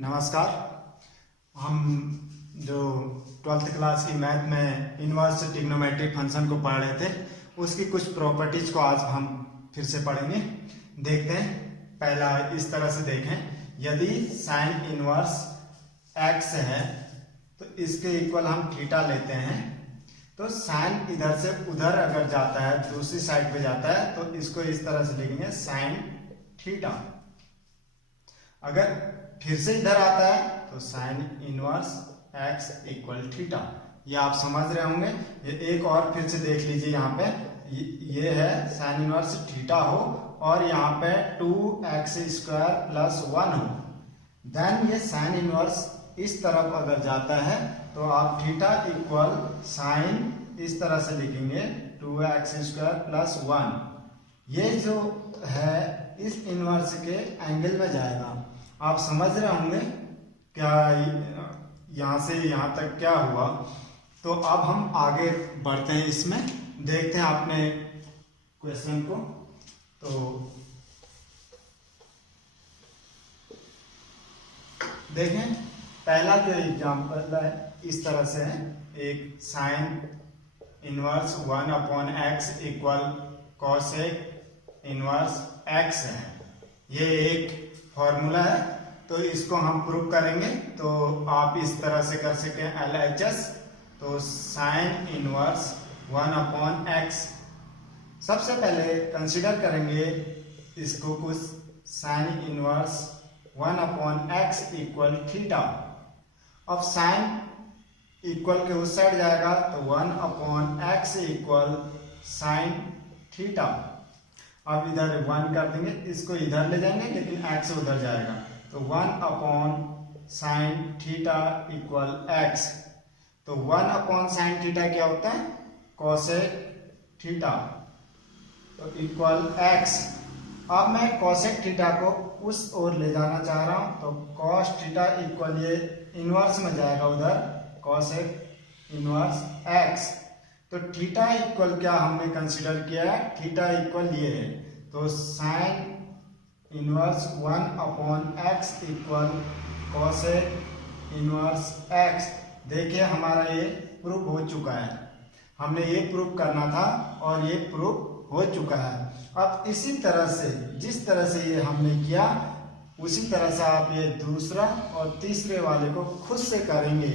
नमस्कार। हम जो 12th क्लास की मैथ में इनवर्स ट्रिग्नोमेट्रिक फंक्शन को पढ़ रहे थे, उसकी कुछ प्रॉपर्टीज को आज हम फिर से पढ़ेंगे। देखते हैं। पहला इस तरह से देखें, यदि साइन इनवर्स एक्स है तो इसके इक्वल हम थीटा लेते हैं, तो साइन इधर से उधर अगर जाता है, दूसरी साइड पे जाता है, तो इसको इस तरह से लिखेंगे साइन थीटा। अगर फिर से इधर आता है तो sine inverse x equal theta. ये आप समझ रहे होंगे। ये एक और फिर से देख लीजिए, यहाँ पे ये है साइन इनवर्स थीटा हो और यहाँ पे 2x² + 1 हो, देन ये साइन इनवर्स इस तरफ अगर जाता है तो आप थीटा इक्वल साइन इस तरह से लिखेंगे 2x² + 1। ये जो है इस इनवर्स के एंगल में जाएगा। आप समझ रहे होंगे क्या यहाँ से यहाँ तक क्या हुआ। तो अब हम आगे बढ़ते हैं, इसमें देखते हैं आपने क्वेश्चन को। तो देखें, पहला जो एग्जांपल है इस तरह से है, एक sine inverse 1/x equal cosec inverse x है। ये एक फॉर्मूला है, तो इसको हम प्रूव करेंगे। तो आप इस तरह से कर सकें LHS, तो साइन इनवर्स 1/x। सबसे पहले कंसीडर करेंगे इसको कुछ sine inverse 1/x equal theta. अब साइन इक्वल के उस साइड जाएगा तो 1/x इक्वल साइन थीटा। अब इधर 1 कर देंगे, इसको इधर ले जाएंगे लेकिन x उधर जाएगा, तो 1/sin थीटा इक्वल x। तो 1/sin थीटा क्या होता है? कोसेक थीटा, तो इक्वल x। अब मैं कोसेक थीटा को उस ओर ले जाना चाह रहा हूं, तो कॉस थीटा इक्वल ये इनवर्स में जाएगा उधर, कोसेक इनवर्स x। तो थीटा इक्वल क्या हमने कंसीडर किया है? थीटा इक्वल ये है, तो sine inverse 1/x equal cosec inverse x। देखिए हमारा ये प्रूफ हो चुका है। हमने ये प्रूफ करना था और ये प्रूफ हो चुका है। अब इसी तरह से जिस तरह से ये हमने किया, उसी तरह से आप ये दूसरा और तीसरे वाले को खुद से करेंगे।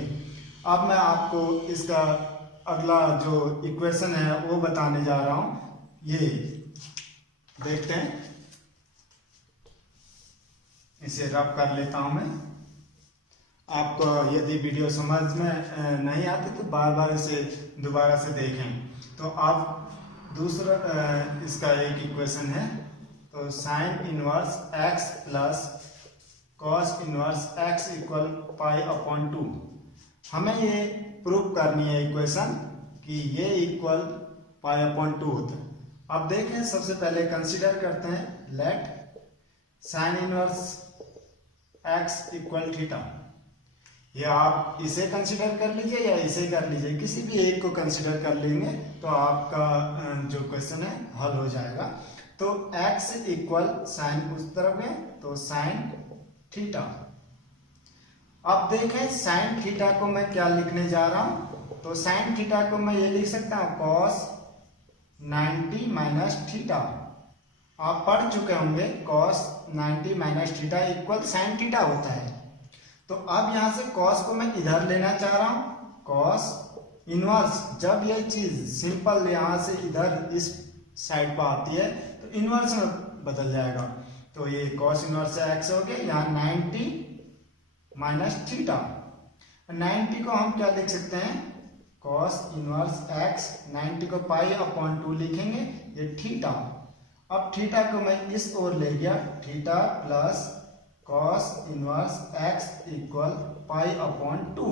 अब मैं आपको इसका अगला जो इक्वेशन है वो बताने जा रहा हूं। ये देखते हैं, इसे रब कर लेता हूं मैं। आपको यदि वीडियो समझ में नहीं आती तो बार बार इसे दोबारा से देखें। तो आप दूसरा इसका एक इक्वेशन है, तो sine inverse x plus cos inverse x equal π/2। हमें ये प्रूव करनी है इक्वेशन कि ये इक्वल π/2 होता है। अब देखें, सबसे पहले कंसीडर करते हैं late sign inverse x equal theta. ये आप इसे कंसीडर कर लीजिए या इसे कर लीजिए, किसी भी एक को कंसीडर कर लेंगे तो आपका जो क्वेश्चन है हल हो जाएगा। तो x इक्वल साइन उस तरफ है, तो साइन थीटा। अब देखें साइन थीटा को मैं क्या लिखने जा रहा हूं, तो साइन थीटा को मैं ये लिख सकता हूं कॉस 90 - थीटा। आप पढ़ चुके होंगे cos 90 - theta equal sine theta होता है। तो अब यहां से कॉस को मैं इधर लेना चाह रहा हूं, कॉस इनवर्स। जब ये चीज सिंपल यहां से इधर इस साइड पर आती है तो इनवर्स में बदल जाएगा। तो ये कॉस इनवर्स x हो गया, यहाँ 90 - थीटा। 90 को हम क्या लिख सकते हैं? Cos inverse x। 90 को π/2 लिखेंगे, ये थीटा। अब थीटा को मैं इस ओर ले गया, theta plus cos inverse x equal π/2।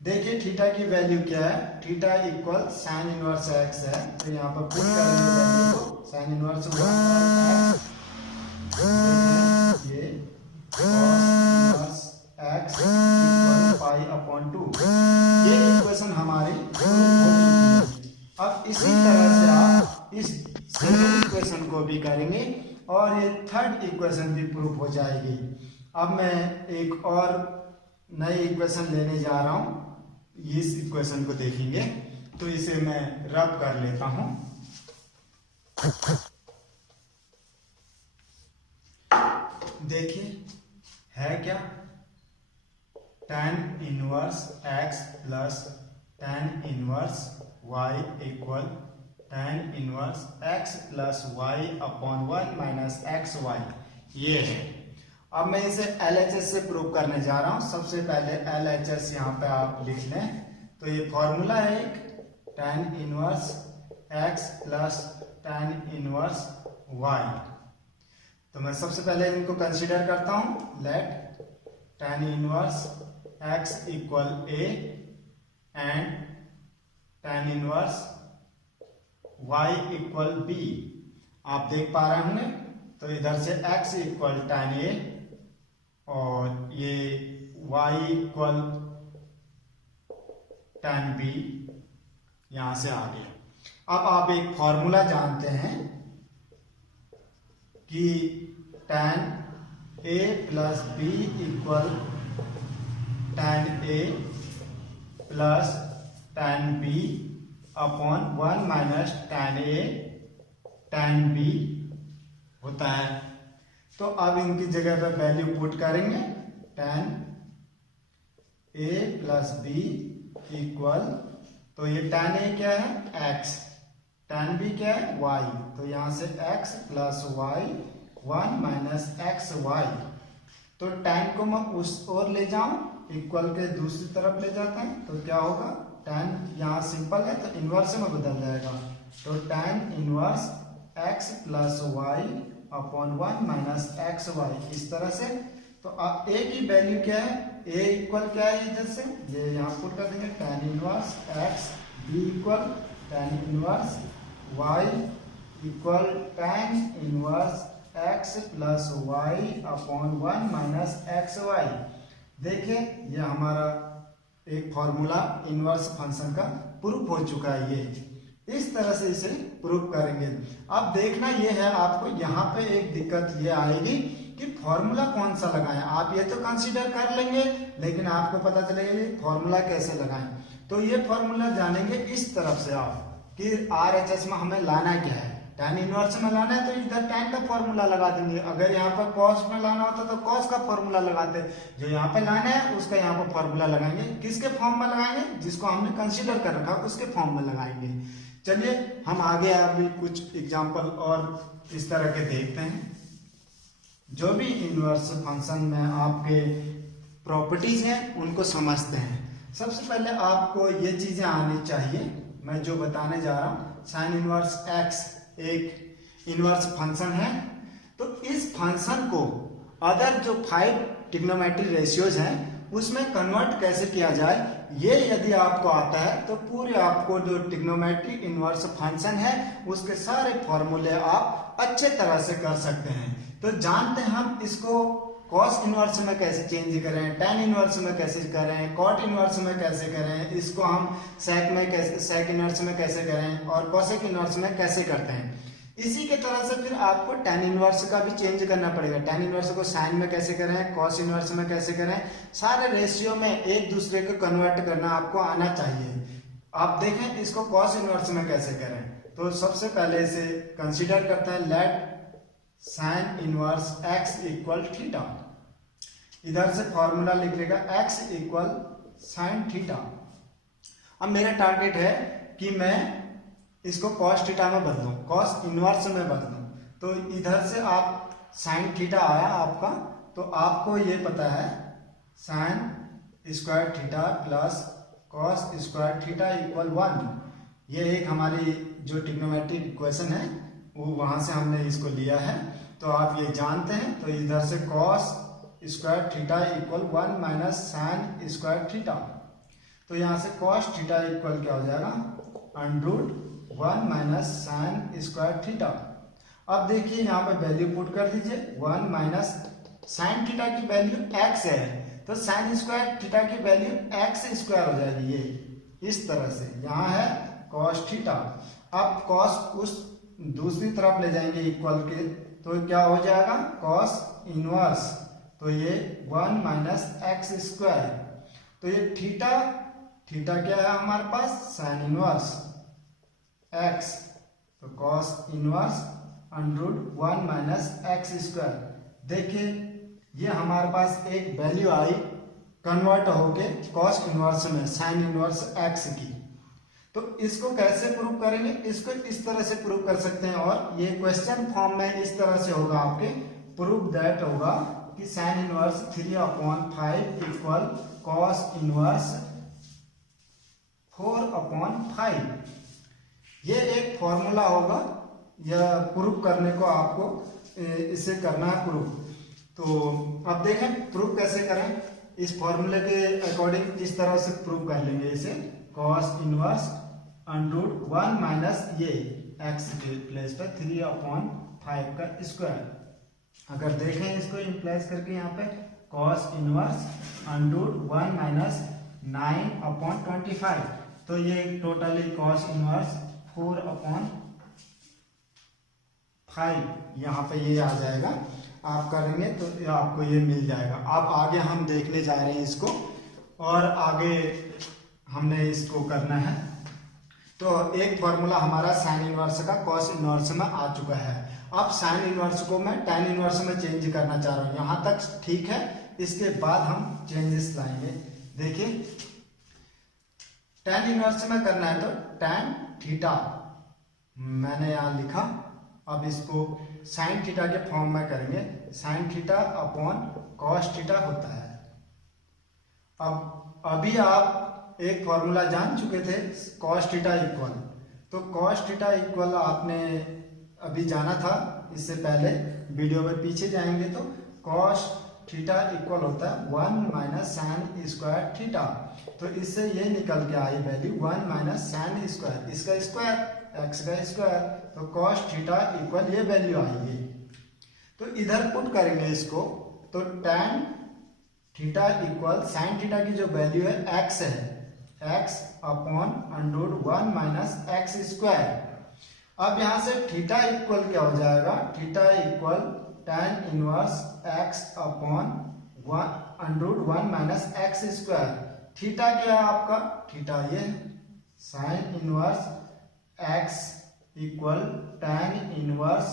देखिए थीटा की वैल्यू क्या है? Theta equal sine inverse x है, तो यहाँ पर पुट करेंगे वैल्यू को। साइन इनवर्स x, ये कॉस x इक्वल π/2। ये इक्वेशन हमारी प्रूफ हो चुकी है। अब इसी तरह से आप इस सेकंड इक्वेशन को भी करेंगे और ये थर्ड इक्वेशन भी प्रूफ हो जाएगी। अब मैं एक और नई इक्वेशन लेने जा रहा हूं, इस इक्वेशन को देखेंगे। तो इसे मैं रब कर लेता हूं। देखिए है क्या, tan inverse x plus tan inverse y equal tan inverse x plus y upon 1 minus x y, ये है। अब मैं इसे LHS से प्रूव करने जा रहा हूं। सबसे पहले LHS यहाँ पे आप लिख लें। तो ये फॉर्मूला है एक, tan inverse x plus tan inverse y। तो मैं सबसे पहले इनको कंसीडर करता हूं। Let tan inverse x equal a and tan inverse y equal b। आप देख पा रहे होंगे। तो इधर से x इक्वल tan a और ये y इक्वल tan b यहां से आ गया। अब आप एक फॉर्मूला जानते हैं कि tan a plus b equal tan a plus tan b upon 1 minus tan a tan b होता है। तो अब इनकी जगह पर वैल्यू पुट करेंगे। tan a plus b equal, तो ये tan a क्या है x, tan b क्या है y। तो यहां से x plus y 1 minus x y. तो tan को मैं उस ओर ले जाऊं, इक्वल के दूसरी तरफ ले जाते हैं तो क्या होगा, tan यहाँ सिंपल है तो इनवर्स में बदल जाएगा। तो tan inverse x plus y upon 1 minus x y, इस तरह से। तो अब a की वैल्यू क्या है, a इक्वल क्या है इधर से, ये यहाँ पुट कर देंगे tan inverse x, b equal tan inverse y equal tan inverse x plus y upon 1 minus x y. देखिए ये हमारा एक फॉर्मूला इनवर्स फंक्शन का प्रूफ हो चुका है। ये इस तरह से इसे प्रूफ करेंगे। अब देखना ये है आपको, यहाँ पे एक दिक्कत ये आएगी कि फॉर्मूला कौन सा लगाएं। आप ये तो कंसीडर कर लेंगे, लेकिन आपको पता चलेगा ये फॉर्मूला कैसे लगाएं। तो ये फॉर्मूला जानेंगे इस तरफ से आप कि RHS में हमें लाना क्या है। tan इनवर्स में लाना है तो इधर tan का फॉर्मूला लगा देंगे। अगर यहाँ पर cos में लाना होता तो cos का फॉर्मूला लगाते। जो यहाँ पे लाना है उसका यहाँ पर फॉर्मूला लगाएंगे। किसके फॉर्म में लगाएंगे, जिसको हमने कंसीडर कर रखा उसके फॉर्म में लगाएंगे। चलिए हम आगे अभी कुछ एग्जाम्पल और इस तरह के देखते हैं। जो भी इनवर्स फंक्शन में आपके प्रॉपर्टीज हैं उनको समझते हैं। सबसे पहले आपको ये चीजें आनी चाहिए, मैं जो बताने जा रहा हूँ। साइन इनवर्स x एक इनवर्स फंक्शन है। तो इस फंक्शन को अदर जो 5 ट्रिग्नोमेट्रिक रेशियोज हैं उसमें कन्वर्ट कैसे किया जाए, ये यदि आपको आता है तो पूरे आपको जो ट्रिग्नोमेट्रिक इनवर्स फंक्शन है उसके सारे फॉर्मूले आप अच्छे तरह से कर सकते हैं। तो जानते हैं हम इसको cos इनवर्स में कैसे चेंज करें, tan इनवर्स में कैसे करें, cot इनवर्स में कैसे करें, इसको हम sec में कैसे, sec इनवर्स में कैसे करें और cosec इनवर्स में कैसे करते हैं। इसी के तरह से फिर आपको tan इनवर्स का भी चेंज करना पड़ेगा। tan इनवर्स को sin में कैसे करें, cos इनवर्स में कैसे करें, सारे रेशियो में एक दूसरे को कन्वर्ट करना आपको आना चाहिए। आप देखें इसको cos इनवर्स में कैसे करें। तो सबसे पहले इसे कंसिडर करते हैं। Late sign inverse x equal theta, इधर से फॉर्मूला लिख लेगा x इक्वल साइन थीटा। अब मेरा टारगेट है कि मैं इसको cos थीटा में बदलूं, cos इनवर्स में बदलूं। तो इधर से आप साइन थीटा आया आपका, तो आपको ये पता है sine square theta plus cos square theta equal 1। ये एक हमारी जो ट्रिग्नोमेट्रिक इक्वेशन है वो वहां से हमने इसको लिया है। तो आप ये जानते हैं। तो इधर से cos square theta equal 1 minus sine square theta. तो यहाँ से cos थीटा इक्वल क्या हो जाएगा, under root 1 minus sine square theta. अब देखिए यहाँ पे वैल्यू पुट कर दीजिए। 1 माइनस साइन थीटा की वैल्यू x है, तो साइन स्क्वायर थीटा की वैल्यू x स्क्वायर हो जाएगी। ये इस तरह से यहाँ है cos थीटा। अब cos उस दूसरी तरफ ले जाएंगे इक्वल के, तो क्या हो जाएगा cos इनवर्स तो ये 1 माइनस एक्स स्क्वायर। तो ये थीटा, थीटा क्या है हमारे पास, साइन इनवर्स एक्स, तो cos inverse under 1 minus x square. देखिए ये हमारे पास एक वैल्यू आई कन्वर्ट होके कॉस इनवर्स में, साइन इनवर्स एक्स की। तो इसको कैसे प्रूव करेंगे, इसको इस तरह से प्रूव कर सकते हैं, और ये क्वेश्चन फॉर्म में इस तरह से होगा आपके, प्रूव दैट होगा कि sine inverse 3/5 equal cos inverse 4/5। ये एक फॉर्मूला होगा, यह प्रूव करने को आपको इसे करना है प्रूव। तो अब देखें प्रूव कैसे करें, इस फॉर्मूले के अकॉर्डिंग इस तरह से प्रूव कर लेंगे इसे, कॉस इनवर्स अंडर 1 माइनस ये एक्स के प्लेस पर 3/5 का स्क्वायर। अगर देखें इसको इम्प्लाइज करके यहाँ पे कॉस इनवर्स अंडर 1 माइनस 9/25, तो ये टोटली कॉस इनवर्स 4/5 यहाँ पे ये आ जाएगा। आप करेंगे तो आपको ये मिल जाएगा। अब आगे हम देखने जा रहे हैं इसको, और आगे हमने इसको करना है। तो एक फॉर्मूला हमारा साइन इनवर्स का कॉस इनवर्स में आ चुका है। अब साइन इनवर्स को मैं tan इनवर्स में चेंज करना चाह रहा हूँ, यहाँ तक ठीक है। इसके बाद हम चेंजेस लाएंगे। देखिए tan इनवर्स में करना है तो tan थीटा मैंने यहाँ लिखा, अब इसको साइन थीटा के फॉर्म में करेंगे, sine theta upon cos theta होता है। अब अभी आप एक फॉर्मूला जान चुके थे कॉस थीटा इक्वल, तो कॉस थीटा इक्वल आपने अभी जाना था इससे पहले, वीडियो में पीछे जाएंगे तो कॉस थीटा इक्वल होता है 1 माइनस साइन स्क्वायर थीटा। तो इससे ये निकल के I value 1 minus sine square, इसका स्क्वायर एक्स का स्क्वायर, तो कॉस थीटा इक्वल ये वैल्यू आई है। तो इधर पुट करेंगे इसको, तो tan theta equal sine theta की जो वैल्यू है एक्स है, x upon under 1 minus x square. अब यहां से थीटा इक्वल क्या हो जाएगा, theta equal tan inverse x upon under 1 minus x square. Theta क्या है आपका, थीटा ये sign inverse x equal tan inverse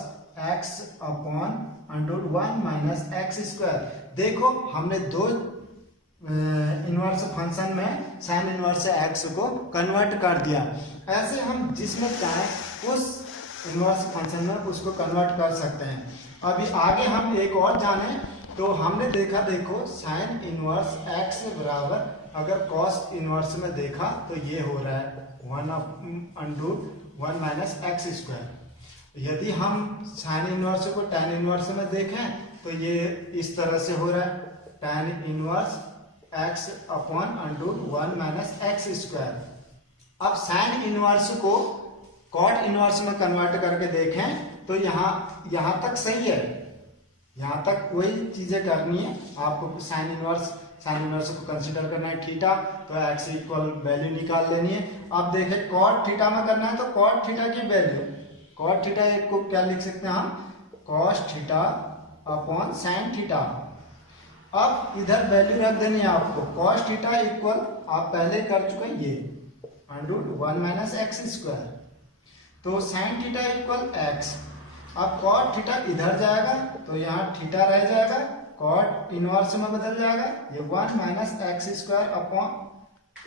x upon under 1 minus x square. देखो हमने दो इनवर्स फंक्शन में साइन इनवर्स एक्स को कन्वर्ट कर दिया। ऐसे हम जिसमें चाहें उस इनवर्स फंक्शन में उसको कन्वर्ट कर सकते हैं। अभी आगे हम एक और जाने, तो हमने देखा, देखो साइन इनवर्स एक्स बराबर, अगर कॉस इनवर्स में देखा तो ये हो रहा है 1/1 माइनस एक्स स्क्वायर। यदि हम साइन इनवर्स को tan इनवर्स में देखें तो ये इस तरह से हो रहा है tan inverse x upon under 1 minus x square. अब साइन इनवर्स को कॉट इनवर्स में कन्वर्ट करके देखें तो यहाँ तक सही है, यहाँ तक वही चीजें करनी है आपको। साइन इनवर्स को कंसीडर करना है थीटा, तो एक्स इक्वल वैल्यू निकाल लेनी है। अब देखें कॉट थीटा में करना है तो कॉट थीटा की वैल्यू, कॉट थीटा को क्या लिख सकते हैं हम, cos theta upon sine theta. अब इधर वैल्यू रख देनी है आपको, कॉस थीटा इक्वल आप पहले कर चुके हैं ये अंडर 1 माइनस एक्स स्क्वायर, तो साइन थीटा इक्वल एक्स। अब कॉट थीटा इधर जाएगा तो यहाँ थीटा रह जाएगा, कॉट इनवर्स में बदल जाएगा, ये 1 माइनस एक्स स्क्वायर अपॉन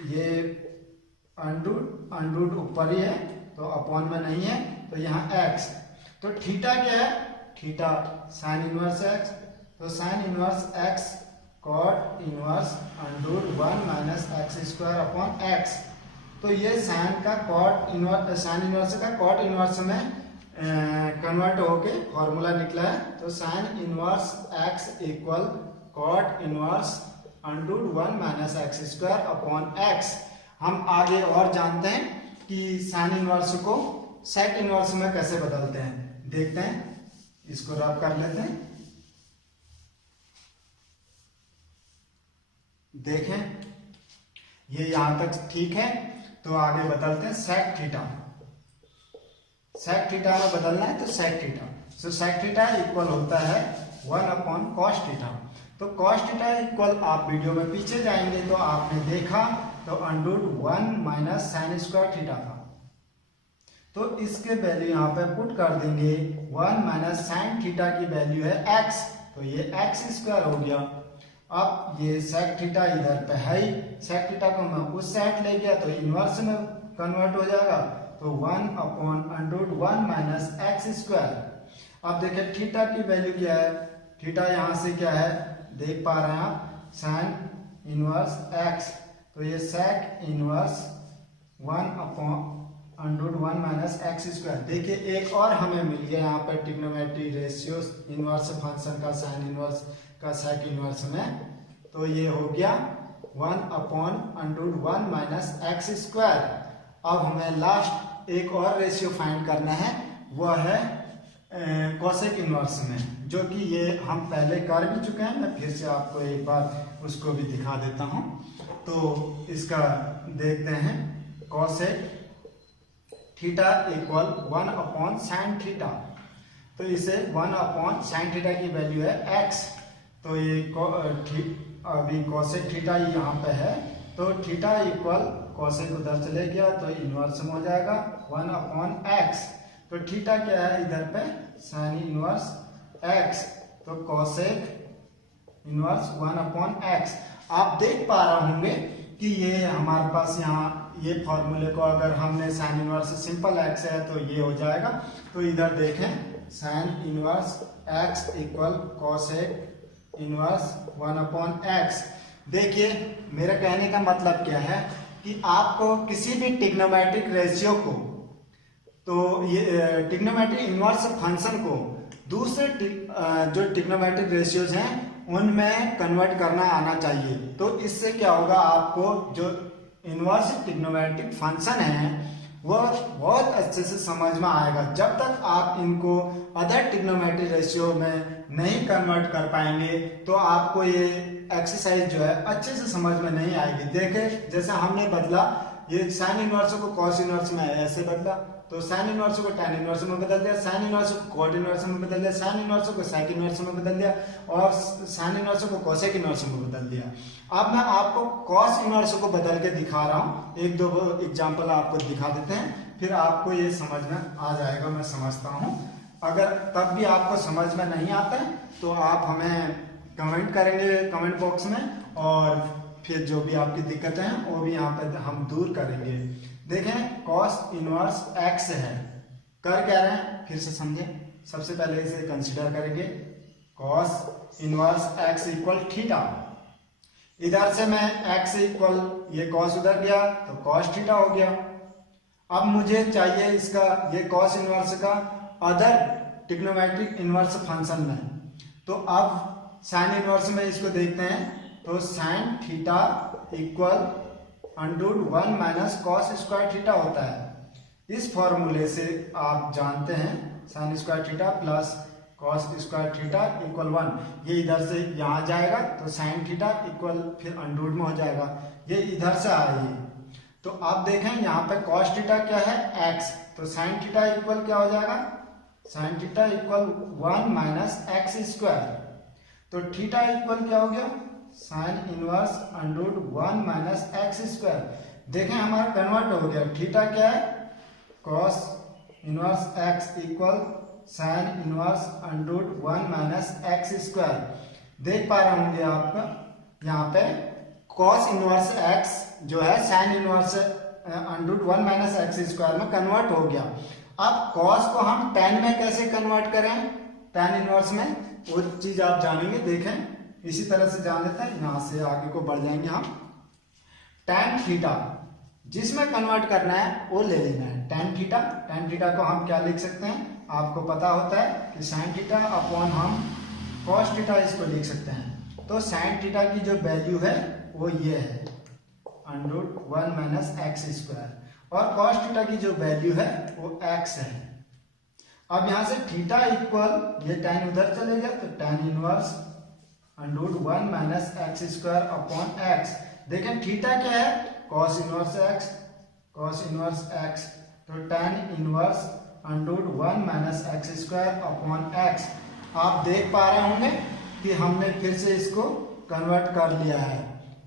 ये अंडर ऊपर ही है तो अपॉन में नहीं है, तो यहाँ एक्स। तो थीटा क्या है, थीटा साइन इनवर्स एक्स, तो sine inverse x cot inverse under 1 minus x square upon x. तो ये साइन का कॉट इनवर्स, साइन इनवर्स का कॉट इनवर्स में कन्वर्ट होके फॉर्मूला निकला है। तो sine inverse x equal cot inverse under 1 minus x square upon x. हम आगे और जानते हैं कि साइन इनवर्स को सेक इनवर्स में कैसे बदलते हैं, देखते हैं। इसको रब कर लेते हैं, देखें ये यहां तक ठीक है। तो आगे बदलते हैं सेक थीटा, सेक थीटा में बदलना है तो सेक थीटा, सो सेक थीटा इक्वल होता है 1 अपॉन कॉस थीटा। तो कॉस थीटा इक्वल, आप वीडियो में पीछे जाएंगे तो आपने देखा तो √1 माइनस साइन स्क्वायर थीटा था। तो इसके वैल्यू यहाँ पे पुट कर देंगे, 1 माइनस साइन थीटा की वैल्यू है x, तो ये x स्क्वायर हो गया। अब ये सेक थीटा इधर पे है ही, सेक थीटा को मैं उस साइड ले गया तो इनवर्स में कन्वर्ट हो जाएगा, तो 1/√1 माइनस एक्स स्क्वायर। अब देखिए थीटा की वैल्यू क्या है, थीटा यहाँ से क्या है देख पा रहे हैं आप, साइन इनवर्स x, तो ये sec inverse 1/√1 minus x square. देखिए एक और हमें मिल गया यहाँ पर ट्रिग्नोमेट्री रेशियो इनवर्स फंक्शन का साइन इनवर्स का सेक इनवर्स में, तो ये हो गया 1/√1 माइनस एक्स स्क्वायर। अब हमें लास्ट एक और रेशियो फाइंड करना है, वह है कोसेक इनवर्स में, जो कि ये हम पहले कर भी चुके हैं। मैं फिर से आपको एक बार उसको भी दिखा देता हूँ। तो इसका देखते हैं, cosec theta equal 1/sin theta, तो इसे 1/sin थीटा की वैल्यू है x, तो ये अभी कोसेक थीटा यहाँ पे है, तो थीटा इक्वल कोसेक उधर चले गया तो इनवर्स में हो जाएगा 1/x, तो थीटा क्या है इधर पे साइन इनवर्स x, तो कोसेक इनवर्स 1/x। आप देख पा रहे होंगे कि ये हमारे पास यहाँ ये फॉर्मूले को अगर हमने साइन इनवर्स सिंपल x है तो ये हो जाएगा, तो इधर देखें sign inverse x equal cosec inverse 1/x। देखिए मेरा कहने का मतलब क्या है कि आपको किसी भी ट्रिग्नोमेट्रिक रेशियो को, तो ये ट्रिग्नोमेट्रिक इनवर्स फंक्शन को दूसरे जो ट्रिग्नोमेट्रिक रेशियोज हैं उनमें कन्वर्ट करना आना चाहिए। तो इससे क्या होगा, आपको जो इनवर्स ट्रिग्नोमेट्रिक फंक्शन है वह बहुत अच्छे से समझ में आएगा। जब तक आप इनको अदर ट्रिग्नोमेट्रिक रेशियो में नहीं कन्वर्ट कर पाएंगे तो आपको ये एक्सरसाइज जो है अच्छे से समझ में नहीं आएगी। देखें जैसे हमने बदला, ये साइन इनवर्स को कॉस इनवर्स में ऐसे बदला, तो साइन इनवर्स को tan इनवर्स में बदल दिया, साइन इनवर्स को कॉट इनवर्स में बदल दिया, साइन इनवर्स को सेक इनवर्स में बदल दिया, और साइन इनवर्स को कोसेक इनवर्स में बदल दिया। अब मैं आपको कॉस इनवर्स को बदल के दिखा रहा हूँ, एक दो एग्जांपल आपको दिखा देते हैं, फिर आपको ये समझ में आ जाएगा, मैं समझता हूँ। अगर तब भी आपको समझ में नहीं आता है तो आप हमें कमेंट करेंगे कमेंट बॉक्स में, और फिर जो भी आपकी दिक्कतें हैं वो भी यहाँ पे हम दूर करेंगे। देखें कॉस इनवर्स x है, कर क्या रहे हैं फिर से समझें। सबसे पहले इसे कंसीडर करेंगे, cos inverse x equal theta, इधर से मैं x इक्वल ये कॉस उधर गया तो कॉस थीटा हो गया। अब मुझे चाहिए इसका ये कॉस इनवर्स का अदर ट्रिग्नोमेट्रिक इनवर्स फंक्शन में, तो अब साइन इनवर्स में इसको देखते हैं, तो sine theta equal √1 minus cos square theta होता है। इस फॉर्मूले से आप जानते हैं sine square theta plus cos square theta equal 1, ये इधर से यहाँ जाएगा तो साइन थीटा इक्वल फिर √ में हो जाएगा, ये इधर से आ रही है। तो आप देखें यहाँ पे कॉस थीटा क्या है x, तो साइन थीटा इक्वल क्या हो जाएगा, sine theta equal 1 minus x square, तो थीटा इक्वल क्या हो गया, sine inverse √1 minus x square. देखें हमारा कन्वर्ट हो गया, थीटा क्या है cos inverse x equal sine inverse √1 minus x square. देख पा रहे होंगे आप यहाँ पे कॉस इनवर्स x जो है sine inverse √1 minus x square में कन्वर्ट हो गया। अब कॉस को हम tan में कैसे कन्वर्ट करें, tan इनवर्स में, वो चीज आप जानेंगे। देखें इसी तरह से जान लेते हैं, यहां से आगे को बढ़ जाएंगे हम। tan थीटा जिसमें कन्वर्ट करना है वो ले लेना है, tan थीटा को हम क्या लिख सकते हैं, आपको पता होता है कि साइन थीटा अपॉन हम कॉस थीटा इसको लिख सकते हैं। तो साइन थीटा की जो वैल्यू है वो ये है √1 माइनस एक्स स्क्वायर, और कॉस थीटा की जो वैल्यू है वो x है। अब यहां से थीटा इक्वल ये tan उधर चले गया तो tan inverse √1 minus x square upon x। देखें थीटा क्या है cos inverse x, cos inverse x, तो tan inverse √1 minus x square upon x। आप देख पा रहे होंगे कि हमने फिर से इसको कन्वर्ट कर लिया है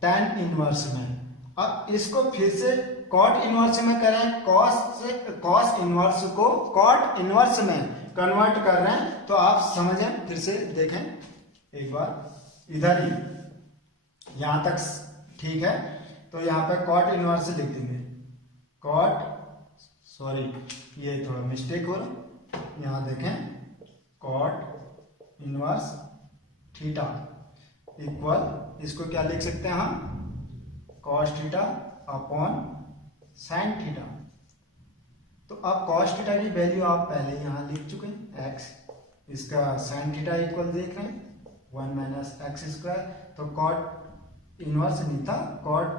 tan इनवर्स में। अब इसको फिर से cot इनवर्स में करें, cos इनवर्स को cot इनवर्स में कन्वर्ट कर रहे हैं, तो आप समझें, फिर से देखें एक बार, इधर ही यहां तक ठीक है, तो यहाँ पे cot इनवर्स लिख देंगे, ये थोड़ा मिस्टेक हो रहा, यहाँ देखें cot इनवर्स थीटा इक्वल, इसको क्या लिख सकते हैं हम, cos theta upon sin theta. तो अब cos थीटा की वैल्यू आप पहले यहाँ लिख चुके हैं x, इसका sin थीटा इक्वल देख रहे हैं 1 माइनस एक्स स्क्वायर, तो cot इनवर्स नहीं था, cot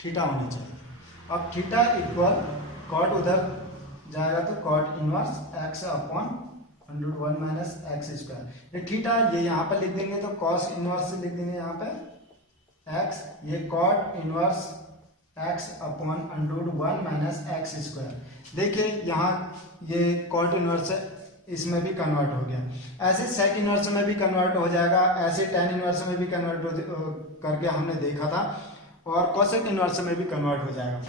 थीटा होना चाहिए। अब थीटा इक्वल cot उधर जाएगा तो cot inverse x upon √1 minus x square, ये थीटा ये यहाँ पे लिख देंगे तो cos इनवर्स लिख देंगे यहाँ पे x, ये cot inverse x upon √1 minus x square. देखिए यहाँ ये cot इनवर्स इसमें भी कन्वर्ट हो गया, ऐसे sec इनवर्स में भी कन्वर्ट हो जाएगा, ऐसे tan इनवर्स में भी कन्वर्ट करके हमने देखा था, और cosec इनवर्स में भी कन्वर्ट हो जाएगा।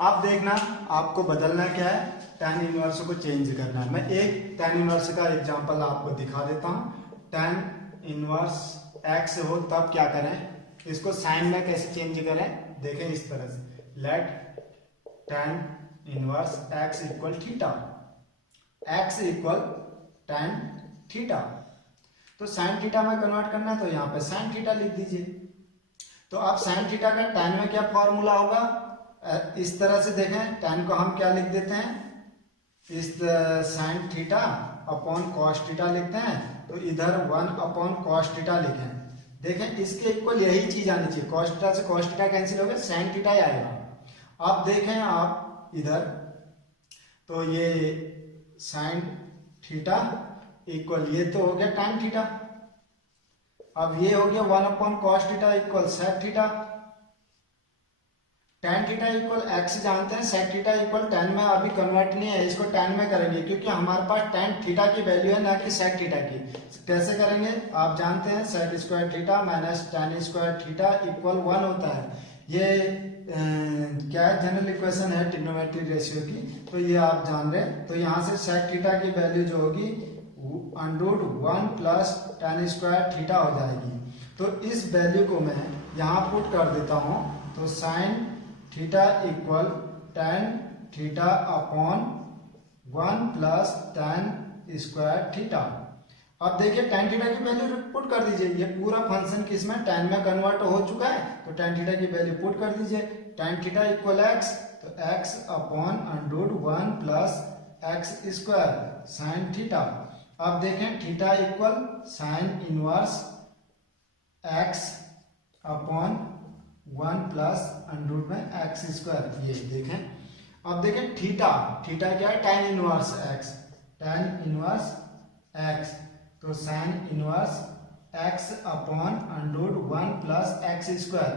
आप देखना आपको बदलना क्या है, tan इनवर्स को चेंज करना है। मैं एक tan इनवर्स का एग्जांपल आपको दिखा देता हूँ। tan इनवर्स x हो तब क्या करें, इसको साइन में कैसे चेंज करें, देखें इस तरह से, let tan inverse x equal theta, x equal tan theta, तो साइन थीटा में कन्वर्ट करना है तो यहाँ पे साइन थीटा लिख दीजिए। तो आप साइन थीटा का tan में क्या फॉर्मूला होगा, इस तरह से देखें, tan को हम क्या लिख देते हैं, इस sine theta upon cos theta लिखते हैं, तो इधर 1 अपॉन कॉस थीटा लिखें। देखें इसके इक्वल यही चीज आनी चाहिए, कॉस थीटा से कॉस थीटा कैंसिल हो गया, साइन थीटा ही आएगा। अब देखें आप इधर, तो ये साइन थीटा इक्वल ये तो हो गया tan थीटा, अब ये हो गया 1 upon cos theta equal sec theta, tan theta equal x जानते हैं, sec थीटा इक्वल tan में अभी कन्वर्ट नहीं है, इसको tan में करेंगे क्योंकि हमारे पास tan थीटा की वैल्यू है ना कि sec थीटा की। कैसे करेंगे आप जानते हैं, sec square theta minus tan square theta equal 1 होता है। ये क्या है, जनरल इक्वेशन है ट्रिग्नोमेट्रिक रेशियो की, तो ये आप जान रहे हैं। तो यहाँ से sec थीटा की वैल्यू जो होगी √1 प्लस tan स्क्वायर थीटा हो जाएगी। तो इस वैल्यू को मैं यहाँ पुट कर देता हूँ, तो sine theta equal tan theta upon 1 plus tan square theta. अब देखिए tan थीटा की वैल्यू पुट कर दीजिए, ये पूरा फंक्शन किसमें tan में कन्वर्ट हो चुका है, तो tan थीटा की वैल्यू पुट कर दीजिए, tan थीटा इक्वल x, तो x upon √1 plus x square sine theta. अब देखें theta equal sine inverse x upon 1 plus under में एक्स स्क्वायर, ये देखें। अब देखें थीटा क्या है, tan इनवर्स x, तो sine inverse x upon √1 plus x square.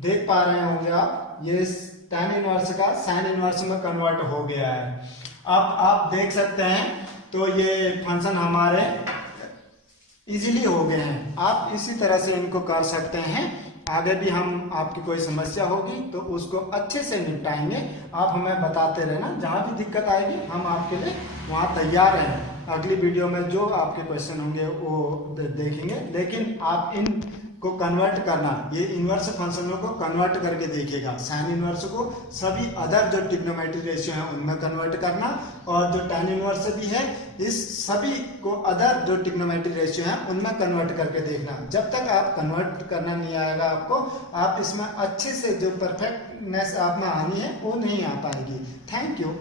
देख पा रहे होंगे आप, ये tan इनवर्स का साइन इनवर्स में कन्वर्ट हो गया है। अब आप देख सकते हैं, तो ये फंक्शन हमारे इजीली हो गए हैं। आप इसी तरह से इनको कर सकते हैं, आगे भी हम आपकी कोई समस्या होगी तो उसको अच्छे से निपटाएंगे। आप हमें बताते रहना, जहां भी दिक्कत आएगी हम आपके लिए वहां तैयार हैं। अगली वीडियो में जो आपके क्वेश्चन होंगे वो देखेंगे, लेकिन आप इन को कन्वर्ट करना, ये इनवर्स फंक्शनों को कन्वर्ट करके देखिएगा। साइन इनवर्स को सभी अदर जो ट्रिग्नोमेट्रिक रेशियो है उनमें कन्वर्ट करना, और जो tan इनवर्स भी है इस सभी को अदर जो ट्रिग्नोमेट्रिक रेशियो है उनमें कन्वर्ट करके देखना। जब तक आप कन्वर्ट करना नहीं आएगा आपको, आप इसमें अच्छे से जो परफेक्टनेस आप में आनी है वो नहीं आ पाएगी। Thank you.